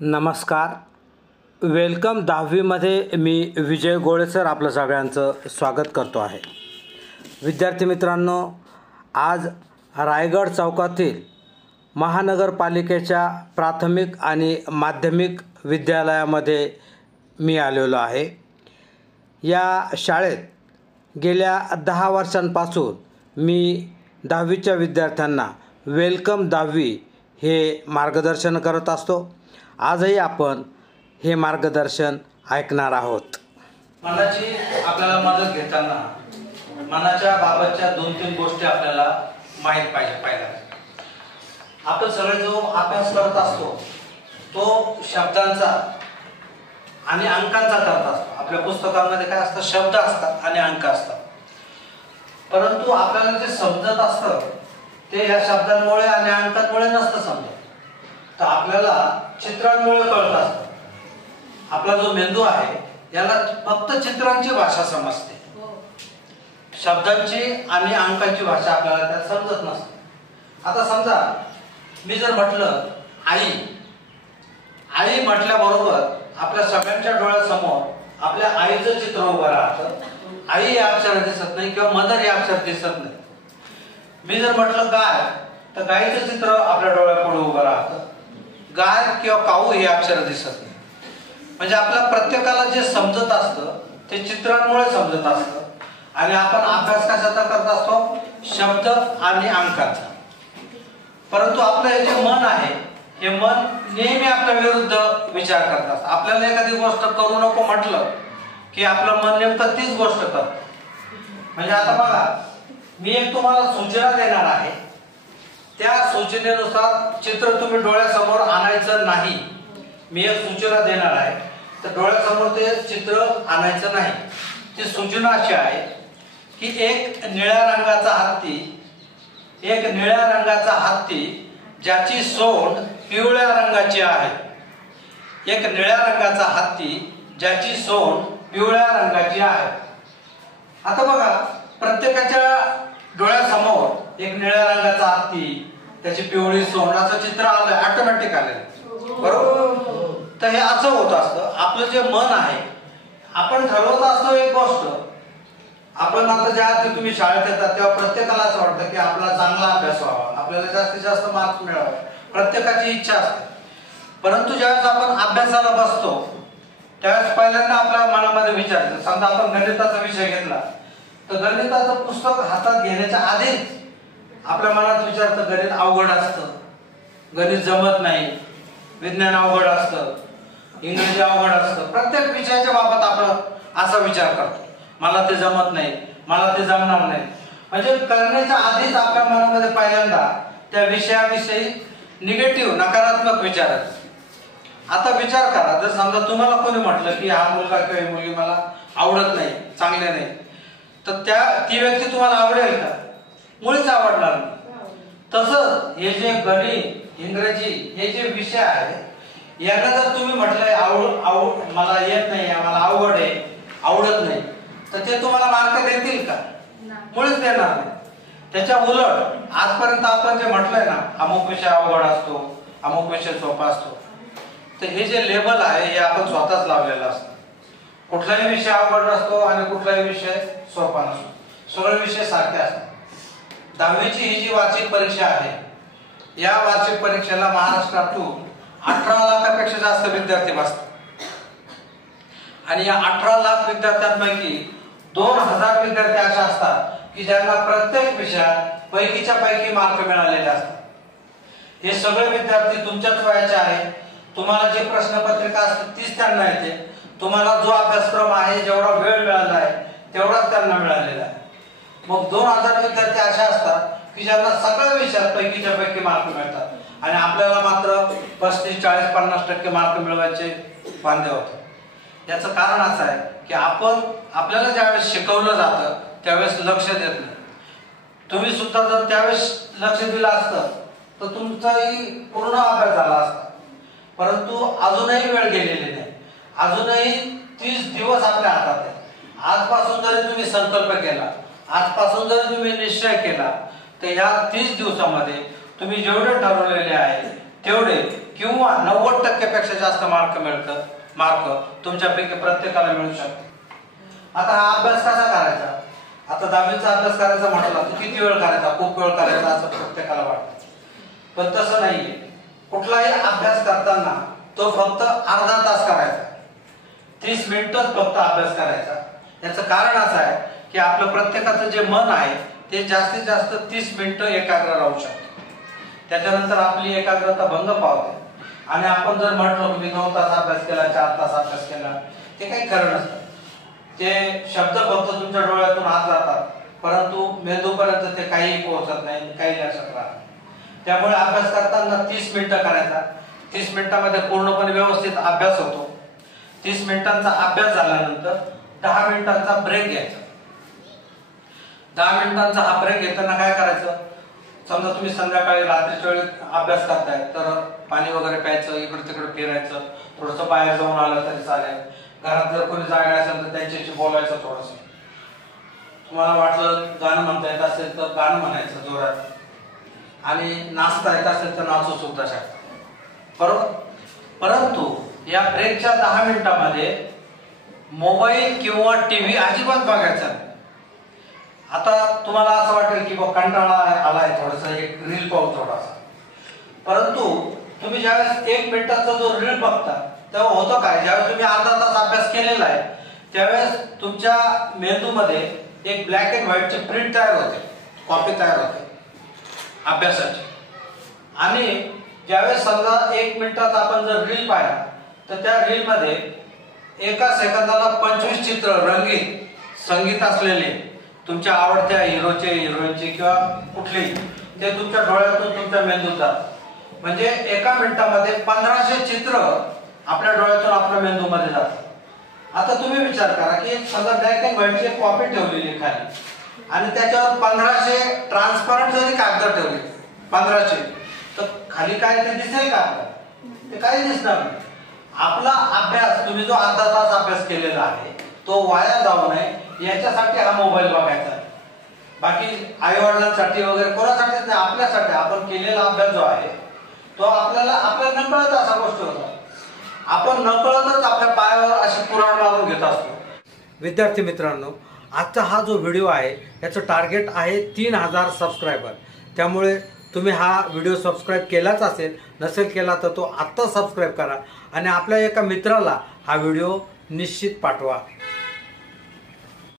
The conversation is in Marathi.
नमस्कार. वेलकम 10वीमध्ये मी विजय गोळे सर आपलं सगळ्यांचं स्वागत करतो आहे. विद्यार्थी मित्रांनो, आज रायगड चौकातील महानगरपालिकेच्या प्राथमिक आणि माध्यमिक विद्यालयामध्ये मी आलेलो आहे. या शाळेत गेल्या 10 वर्षांपासून मी 10वीच्या विद्यार्थ्यांना वेलकम 10वी हे मार्गदर्शन करत असतो. आजही आपण हे मार्गदर्शन ऐकणार आहोत. मनाची आपल्याला मदत घेताना मनाच्या बाबतच्या 2-3 गोष्टी आपल्याला माहीत पाहिजे. पहिला आपण सगळे जो अभ्यास करत असतो तो शब्दांचा आणि अंकांचा करत असतो. आपल्या पुस्तकांमध्ये काय असतं, शब्द असतात आणि अंक असतात. परंतु आपल्याला जे समजत असतं ते या शब्दांमुळे आणि अंकांमुळे नसतं समजत, तर आपल्याला चित्रांमुळे कळत असतं. आपला जो मेंदू आहे याला फक्त चित्रांची भाषा समजते, शब्दांची आणि अंकांची भाषा आपल्याला त्यात समजत नसते. आता समजा मी जर म्हटलं आई, आई म्हटल्याबरोबर आपल्या सगळ्यांच्या डोळ्यासमोर आपल्या आईचं चित्र उभं राहतं. आई हे अक्षर दिसत नाही किंवा मदर हे अक्षर दिसत नाही. मी जर म्हटलं गाय, तर गायीचं चित्र आपल्या डोळ्यापुढे उभं राहतं. गाय किंवा काऊ हे अक्षर दिसत नाही. म्हणजे आपल्या प्रत्येकाला जे समजत असतं ते चित्रांमुळे समजत असतं. आणि आपण अभ्यास कशाचा करत असतो, शब्द आणि अंकाचा. परंतु आपलं हे जे मन आहे, हे मन नेहमी आपल्या विरुद्ध विचार करत असतं. आपल्याला एखादी गोष्ट करू नको म्हटलं की आपलं मन नेमकं तीच गोष्ट करतं. म्हणजे आता बघा, मी एक तुम्हाला सूचना देणार आहे, त्या सूचनेनुसार चित्र तुम्ही डोळ्यासमोर आणायचं नाही. मी एक सूचना देणार आहे, तर डोळ्यासमोर ते चित्र आणायचं नाही. ती सूचना अशी आहे की एक निळ्या रंगाचा हत्ती, एक निळ्या रंगाचा हत्ती ज्याची सोंड पिवळ्या रंगाची आहे. एक निळ्या रंगाचा हत्ती ज्याची सोंड पिवळ्या रंगाची आहे. आता बघा, प्रत्येकाच्या डोळ्यासमोर एक निळ्या रंगाचा हत्ती, त्याची पिवळी सोंड असं चित्र आलं, ऑटोमॅटिक आलं, बरोबर. तर हे असं होत असतं. आपलं जे मन आहे, आपण ठरवत असतो एक गोष्ट. आपण आता ज्या तुम्ही शाळेत येतात तेव्हा प्रत्येकाला असं वाटतं की आपला चांगला अभ्यास व्हावा, आपल्याला जास्तीत जास्त मार्क्स मिळावे, प्रत्येकाची इच्छा असते. परंतु ज्यावेळेस आपण अभ्यासाला बसतो त्यावेळेस पहिल्यांदा आपल्या मनामध्ये विचार येतो. समजा आपण गणिताचा विषय घेतला, तर गणिताचं पुस्तक हातात घेण्याच्या आधीच आपल्या मनात विचारतं गणित अवघड असतं, गणित जमत नाही, विज्ञान अवघड असतं, इंग्रजी अवघड असतं. प्रत्येक विषयाच्या बाबत आपण असा विचार करतो, मला ते जमत नाही, मला ते जमणार नाही. म्हणजे करण्याच्या आधीच आपल्या मनामध्ये पहिल्यांदा त्या विषयाविषयी निगेटिव्ह, नकारात्मक विचार आहेत. आता विचार करा, जर समजा तुम्हाला कोणी म्हटलं की हा मुलगा किंवा ही मुलगी मला आवडत नाही, चांगले नाही, तर ती व्यक्ती तुम्हाला आवडेल का? मुळीच आवडणार नाही. तसंच हे जे गणित, इंग्रजी हे जे विषय आहे, यांना जर तुम्ही म्हटलंय मला येत नाही, मला आवड आहे, आवडत नाही, तर ते तुम्हाला मार्क देतील का? मुळीच देणार नाही. त्याच्या उलट आजपर्यंत आपण जे म्हटलंय ना, अमुक विषय अवघड असतो, अमुक विषय सोपा असतो, तर हे जे लेबल आहे हे आपण स्वतःच लावलेलं असतं. कुठलाही विषय अवघड नसतो आणि कुठलाही विषय सोपा नसतो, सगळे विषय सारखे असतात. 10वीची ही जी वार्षिक परीक्षा आहे, या वार्षिक परीक्षेला महाराष्ट्रातून 18 लाखापेक्षा जास्त विद्यार्थी बसतात. आणि या 18 लाख विद्यार्थ्यांपैकी 2000 विद्यार्थी असे असतात की ज्यांना प्रत्येक विषयात पैकीच्या पैकी मार्क मिळालेले असतात. हे सगळे विद्यार्थी तुमच्याच वयाचे आहेत. तुम्हाला जी प्रश्नपत्रिका असते तीच त्यांना येते. तुम्हाला जो अभ्यासक्रम आहे, जेवढा वेळ मिळाला आहे तेवढाच त्यांना मिळालेला आहे. मग 2000 विद्यार्थी असे असतात की ज्यांना सगळ्या विषयात पैकीच्या पैकी मार्क मिळतात आणि आपल्याला मात्र 35, 40, 50% मार्क मिळवायचे वांदे होते. याचं कारण असं आहे की आपल्याला ज्यावेळेस शिकवलं जातं त्यावेळेस लक्ष देत नाही. तुम्ही सुद्धा जर त्यावेळेस लक्ष दिलं असतं तर तुमचाही पूर्ण अभ्यास झाला असता. परंतु अजूनही वेळ गेलेली नाही. अजूनही 30 दिवस आपल्या हातात आहे. आजपासून जरी तुम्ही संकल्प केला, आजपासून जरी तुम्ही निश्चय केला, तर या 30 दिवसामध्ये तुम्ही जेवढे ठरवलेले आहे तेवढे किंवा 90% पेक्षा जास्त मार्क तुमच्यापैकी प्रत्येकाला मिळू शकते. आता हा अभ्यास कसा करायचा? आता 10वीचा अभ्यास करायचा म्हटला तर किती वेळ करायचा? खूप वेळ करायचा असं प्रत्येकाला वाटतं, पण तसं नाहीये. कुठलाही अभ्यास करताना तो फक्त अर्धा तास करायचा, 30 मिनिटच फक्त अभ्यास करायचा. याचं कारण असं आहे की आपलं प्रत्येकाचं जे मन आहे ते जास्तीत जास्त 30 मिनिटं एकाग्र राहू शकतं. त्याच्यानंतर आपली एकाग्रता भंग पावते आणि आपण जर म्हटलं की मी 2 तास अभ्यास केला, 4 तास अभ्यास केला, ते काही खरं नसतं. ते शब्द फक्त तुमच्या डोळ्यातून आत जातात, परंतु मेंदूपर्यंत ते काही पोहोचत नाही, काही लक्षात राहत नाही. त्यामुळे अभ्यास करताना 30 मिनिटं करायचा. 30 मिनिटांमध्ये पूर्णपणे व्यवस्थित अभ्यास होतो. 30 मिनिटांचा अभ्यास झाल्यानंतर 10 मिनिटांचा ब्रेक घ्यायचा. 10 मिनिटांचा हा ब्रेक घेताना काय करायचं? समजा तुम्ही संध्याकाळी रात्रीच्या वेळी अभ्यास करताय तर पाणी वगैरे प्यायचं, इकडे तिकडे फिरायचं, थोडंसं बाहेर जाऊन आलं तरी चालेल. घरात जर कोणी जागा असेल तर त्यांच्याशी बोलायचं थोडंसं. तुम्हाला वाटलं गाणं म्हणता येत असेल तर गाणं म्हणायचं जोरात, आणि नाचता येत असेल तर नाचू सुद्धा शकता, बरोबर. परंतु या ब्रेकच्या 10 मिनिटांमध्ये मोबाईल किंवा टीव्ही अजिबात बघायचा नाही. आता तुम्हाला असं वाटेल की कंटाळा आलाय, थोडंसं एक रील पाहू थोडासा, परंतु तुम्ही ज्यावेळेस 1 मिनिटाचा जो रील बघता तेव्हा होतं काय? ज्यावेळेस तुम्ही अर्धा तास अभ्यास केलेला आहे त्यावेळेस तुमच्या मेंदूमध्ये एक ब्लॅक अँड व्हाईटची प्रिंट तयार होते, कॉपी तयार होते अभ्यासाची. आणि ज्यावेळेस समजा 1 मिनिटाचा आपण जर रील पाहिला तर त्या रील मध्ये एका सेकंदाला 25 चित्र रंगीत संगीत असलेले तुमच्या आवडत्या हिरोचे, हिरोईनचे किंवा कुठलेही ते तुमच्या डोळ्यातून तुमच्या मेंदूत जातात. म्हणजे एका मिनिटामध्ये 1500 चित्र आपल्या डोळ्यातून आपल्या मेंदूमध्ये जातात. आता तुम्ही विचार करा की समजा ब्लॅक अँड व्हाईटची एक कॉपी ठेवलेली खाली आणि त्याच्यावर 1500 ट्रान्सपरंट जरी कागद ठेवले 1500, तर खाली काय ते दिसेल का आपल्याला? ते काही दिसणार नाही. आपला अभ्यास, तुम्ही जो अर्धा तास अभ्यास केलेला आहे तो वाया जाऊ नये याच्यासाठी हा मोबाईल बघायचा. बाकी आई वडिलांसाठी वगैरे कोणासाठीच नाही, आपल्यासाठी. आपण केलेला अभ्यास जो आहे तो आपल्याला नकळत अशा गोष्टी होतात. आपण नकळतच आपल्या पायावर अशी कुऱ्हाड मारून घेत असतो. विद्यार्थी मित्रांनो, आजचा हा जो व्हिडिओ आहे याचं टार्गेट आहे 3000 सबस्क्रायबर. त्यामुळे तुम्ही हा व्हिडिओ सबस्क्राईब केलाच असेल, नसेल केला तर तो आत्ता सबस्क्राईब करा आणि आपल्या एका मित्राला हा व्हिडिओ निश्चित पाठवा.